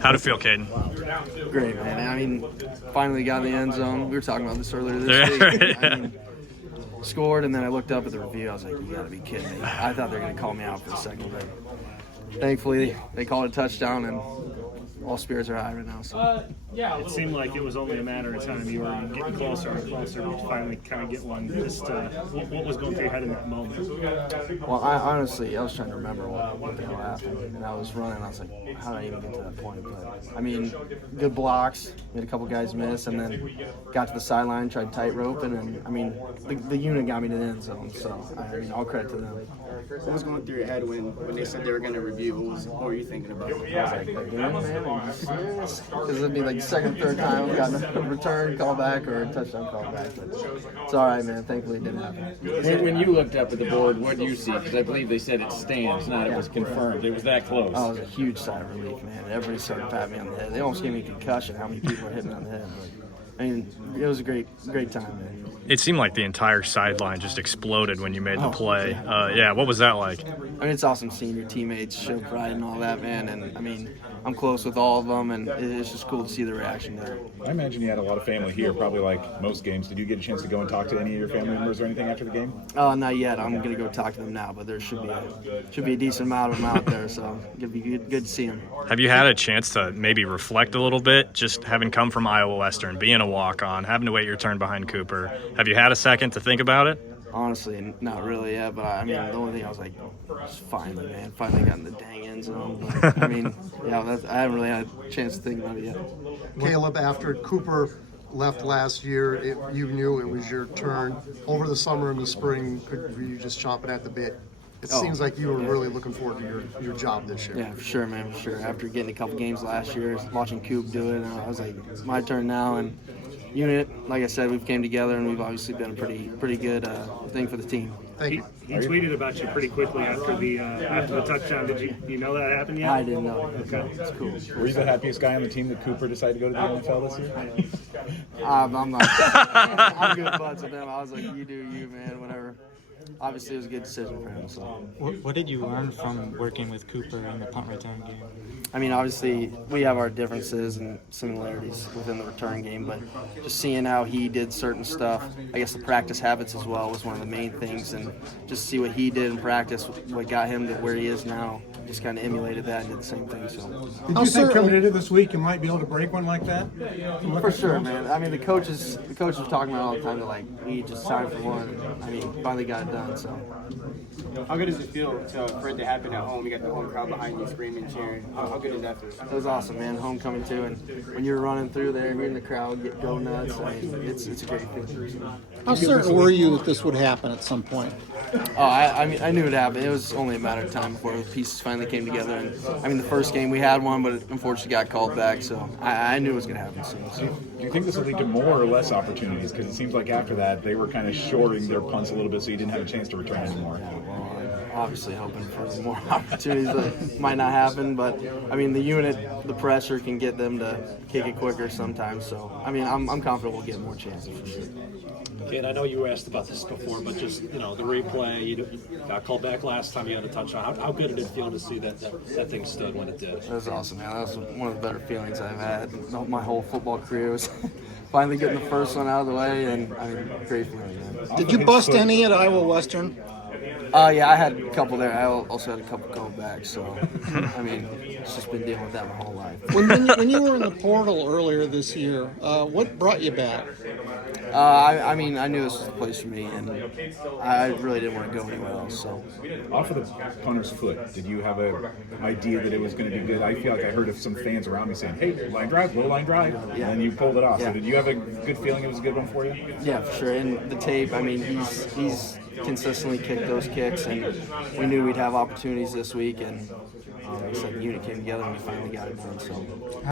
How'd it feel, Kaden? Great, man. I mean, finally got in the end zone. We were talking about this earlier this week. I mean, scored, and then I looked up at the review. I was like, you got to be kidding me. I thought they were going to call me out for a second, but thankfully they called it a touchdown, and all spirits are high right now. So. It seemed like it was only a matter of time. You were getting closer and closer to finally kind of get one. Just what was going through your head in that moment? Well, I was trying to remember what the hell happened, and I was running. I was like, how did I even get to that point? But I mean, good blocks. We had a couple guys miss, and then got to the sideline, tried tightrope, and then I mean, the unit got me to the end zone. So I mean, all credit to them. What was going through your head when they said they were going to review? What were you thinking about? I was like, man, are you serious? Because it'd be like the second, third time we got a return call back or a touchdown call back. But it's all right, man. Thankfully, it didn't happen. When you looked up at the board, what did you see? Because I believe they said it stands, not it was confirmed. It was that close. Oh, it was a huge sigh of relief, man. Everybody started patting me on the head. They almost gave me a concussion, how many people were hitting me on the head. But, I mean, it was a great time, man. It seemed like the entire sideline just exploded when you made the play. Yeah, what was that like? I mean, it's awesome seeing your teammates show pride and all that, man. And, I mean, I'm close with all of them, and it's just cool to see the reaction there. I imagine you had a lot of family here, probably like most games. Did you get a chance to go and talk to any of your family members or anything after the game? Not yet. I'm going to go talk to them now, but there should be a decent amount of them out there, so it'll be good to see them. Have you had a chance to maybe reflect a little bit, just having come from Iowa Western, being a walk-on, having to wait your turn behind Cooper? Have you had a second to think about it? Honestly, not really yet, but I mean, the only thing I was like, finally got in the dang end zone. But, I mean, yeah, I haven't really had a chance to think about it yet. Caleb, after Cooper left last year, you knew it was your turn. Over the summer and the spring, were you just chomping at the bit? It seems like you were really looking forward to your job this year. Yeah, for sure, man, for sure. After getting a couple games last year, watching Coop do it, I was like, it's my turn now. And unit, like I said, we've came together, and we've obviously been a pretty good thing for the team. Thank you. He tweeted about you pretty quickly after the touchdown. Did you know that happened yet? I didn't know. Okay, it's cool. Were you the happiest guy on the team that Cooper decided to go to the NFL this year? I'm not. I'm good buds with them. I was like, you do you, man, whatever. Obviously, it was a good decision for him. So. What did you learn from working with Cooper in the punt return game? I mean, obviously, we have our differences and similarities within the return game, but just seeing how he did certain stuff, I guess the practice habits as well was one of the main things, and just see what he did in practice, what got him to where he is now, just kind of emulated that and did the same thing. So. Did you think coming into this week you might be able to break one like that? For sure, man. I mean, the coaches were talking about all the time that, like, we just signed for one. I mean, finally got it done, so. How good does it feel for it to happen at home? You got the home crowd behind you screaming, cheering. How good is that feel? It was awesome, man. Homecoming too, and when you're running through there, hearing the crowd go nuts, I mean, it's a great feeling. How certain were you that this would happen at some point? Oh, I mean, I knew it happened. It was only a matter of time before the pieces finally came together. And I mean, the first game we had one, but it unfortunately got called back. So I knew it was going to happen soon. So. Do you think this will lead to more or less opportunities? Because it seems like after that they were kind of shorting their punts a little bit, so you didn't have a chance to return anymore. Yeah, well, I'm obviously hoping for more opportunities that might not happen, but I mean, the unit, the pressure can get them to kick it quicker sometimes. So I mean, I'm confident we'll get more chances for sure. And I know you were asked about this before, but just, the replay, you got called back last time you had a touchdown. How good did it feel to see that thing stood when it did? It was awesome, man. That was one of the better feelings I've had my whole football career. Was finally getting the first one out of the way, and I mean, great feeling, man. Did you bust any at Iowa Western? Yeah, I had a couple there. I also had a couple go back, so I mean, it's just been dealing with that my whole life. When you were in the portal earlier this year, what brought you back? I mean, I knew this was the place for me, and I really didn't want to go anywhere else. So, off of the punter's foot, did you have an idea that it was going to be good? I feel like I heard of some fans around me saying, "Hey, line drive, low line drive," yeah. and you pulled it off. Yeah. So, did you have a good feeling it was a good one for you? Yeah, for sure. And the tape, I mean, he's consistently kicked those kicks, and we knew we'd have opportunities this week, and like I said, the unit came together and we finally got it done. So.